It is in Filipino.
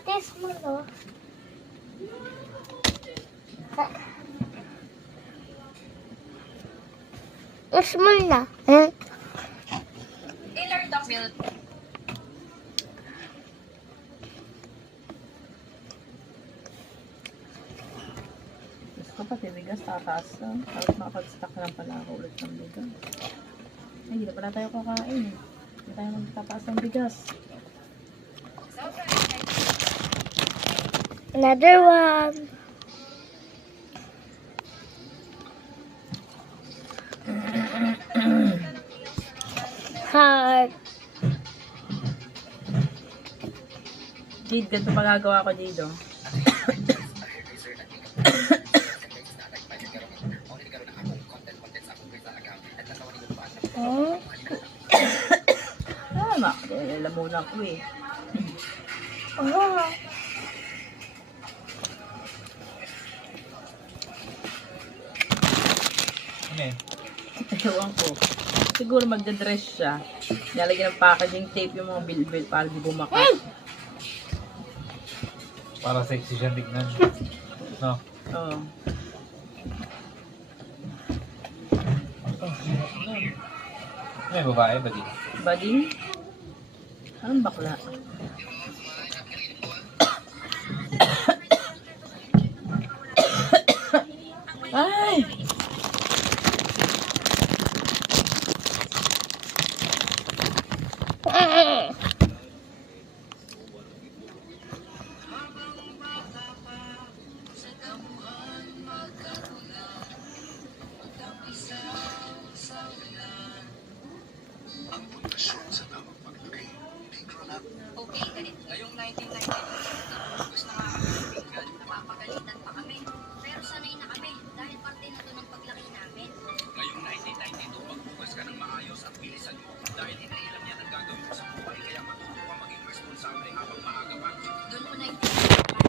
Ate, small, oh. Small na. Taylor the milk. Gusto ko pati bigas, tataas lang. Tapos makapag-stock lang pala ako ulit ng bigas. Ay, hindi na pala tayo kakain eh. Hindi tayo magtataas ng bigas. Another one. Heart. Jade, ganito pagagawa ko dito. Hmm? Tama, alam muna ko eh. Oh. Ano eh? Ewan ko. Siguro magdadress siya. Nalagyan ng packaging tape yung mga bilbil para di bumakas. Para sexy siya tignan. No? Oo. May babae ba di? Bading? Anong bakla? Ay!